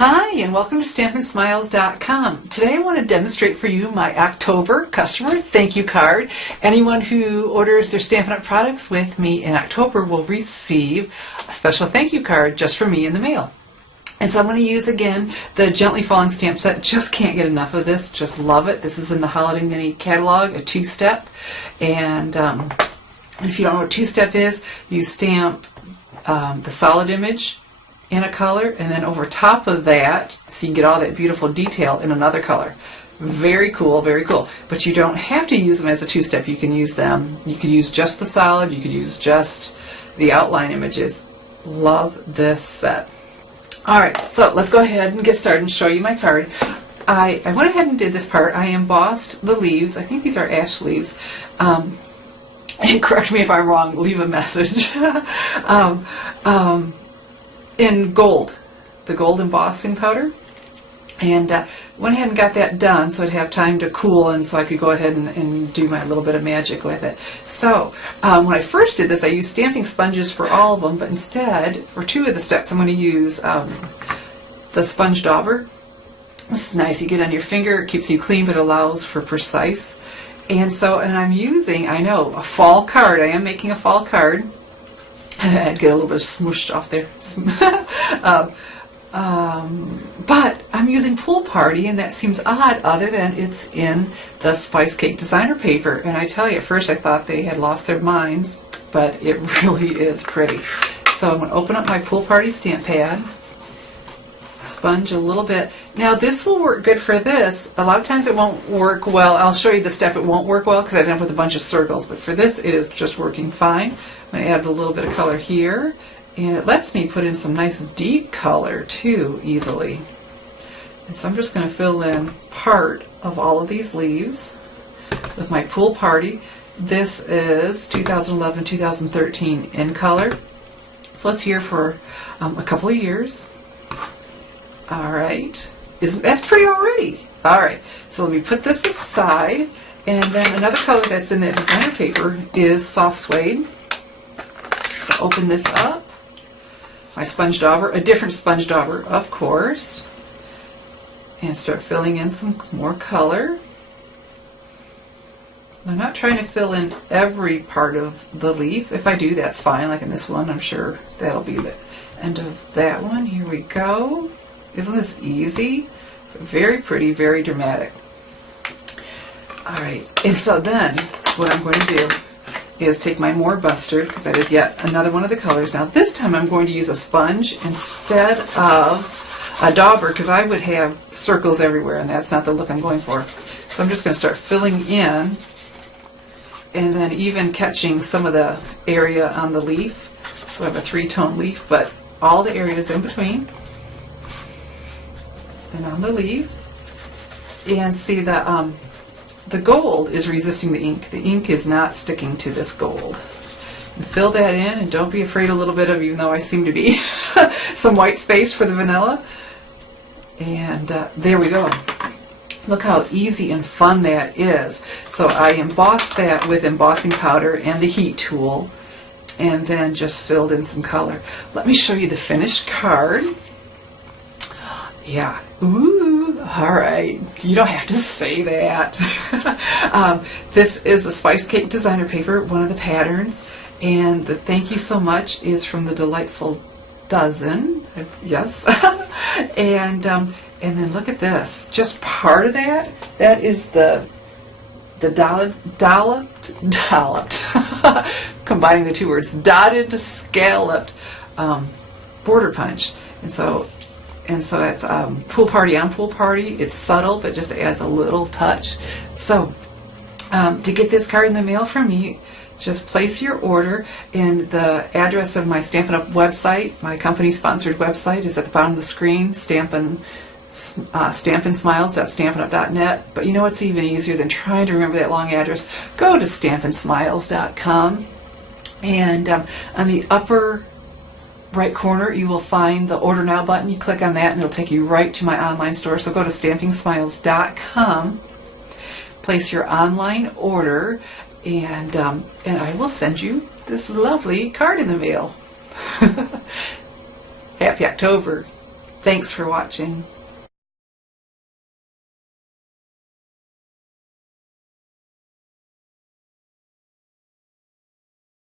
Hi, and welcome to StampinSmiles.com. Today I want to demonstrate for you my October customer thank you card. Anyone who orders their Stampin' Up! Products with me in October will receive a special thank you card just for me in the mail. And so I'm going to use again the Gently Falling stamp set. Just can't get enough of this. Just love it. This is in the Holiday Mini catalog, a two-step. And if you don't know what two-step is, you stamp the solid image in a color, and then over top of that, so you can get all that beautiful detail in another color. Very cool, very cool. But you don't have to use them as a two-step. You can use them, you could use just the solid, you could use just the outline images. Love this set. Alright, so let's go ahead and get started and show you my card. I went ahead and did this part. I embossed the leaves. I think these are ash leaves. And correct me if I'm wrong, leave a message. In gold, the gold embossing powder, and went ahead and got that done so I'd have time to cool and so I could go ahead and do my little bit of magic with it. So when I first did this, I used stamping sponges for all of them, but instead for two of the steps I'm going to use the sponge dauber. This is nice. You get on your finger, it keeps you clean, but allows for precise. And I'm using, I know, a fall card. I am making a fall card. I'd get a little bit smooshed off there. But I'm using Pool Party, and that seems odd other than it's in the Spice Cake designer paper. And I tell you, at first I thought they had lost their minds, but it really is pretty. So I'm going to open up my Pool Party stamp pad, sponge a little bit. Now this will work good for this. A lot of times it won't work well. I'll show you the step it won't work well because I end up with a bunch of circles, but for this it is just working fine. I'm going to add a little bit of color here, and it lets me put in some nice deep color too easily. And so I'm just going to fill in part of all of these leaves with my Pool Party. This is 2011-2013 in color, so it's here for a couple of years. Alright, that's pretty already. Alright, so let me put this aside, and then another color that's in that designer paper is Soft Suede. So open this up, my sponge dauber, a different sponge dauber of course, and start filling in some more color. I'm not trying to fill in every part of the leaf. If I do, that's fine, like in this one. I'm sure that'll be the end of that one. Here we go. Isn't this easy? Very pretty, very dramatic. Alright, and so then what I'm going to do is take my More Bustard, because that is yet another one of the colors. Now this time I'm going to use a sponge instead of a dauber, because I would have circles everywhere and that's not the look I'm going for. So I'm just going to start filling in and then even catching some of the area on the leaf. So I have a three-tone leaf, but all the areas in between and on the leaf. And see that the gold is resisting the ink. The ink is not sticking to this gold. And fill that in, and don't be afraid a little bit of, even though I seem to be, some white space for the vanilla. And there we go. Look how easy and fun that is. So I embossed that with embossing powder and the heat tool, and then just filled in some color. Let me show you the finished card. Yeah. Ooh, all right. You don't have to say that. This is a Spice Cake designer paper, one of the patterns, and the thank you so much is from the Delightful Dozen. Yes. And then look at this. Just part of that. That is the dolloped, combining the two words, dotted, scalloped border punch. And so it's Pool Party on Pool Party. It's subtle, but just adds a little touch. So to get this card in the mail from me, just place your order, and the address of my Stampin' Up! Website, my company-sponsored website, is at the bottom of the screen, StampinSmiles.stampinup.net. But you know what's even easier than trying to remember that long address? Go to StampinSmiles.com, and on the upper right corner you will find the Order Now button. You click on that and it'll take you right to my online store. So go to StampinSmiles.com, place your online order, and I will send you this lovely card in the mail. Happy October. Thanks for watching.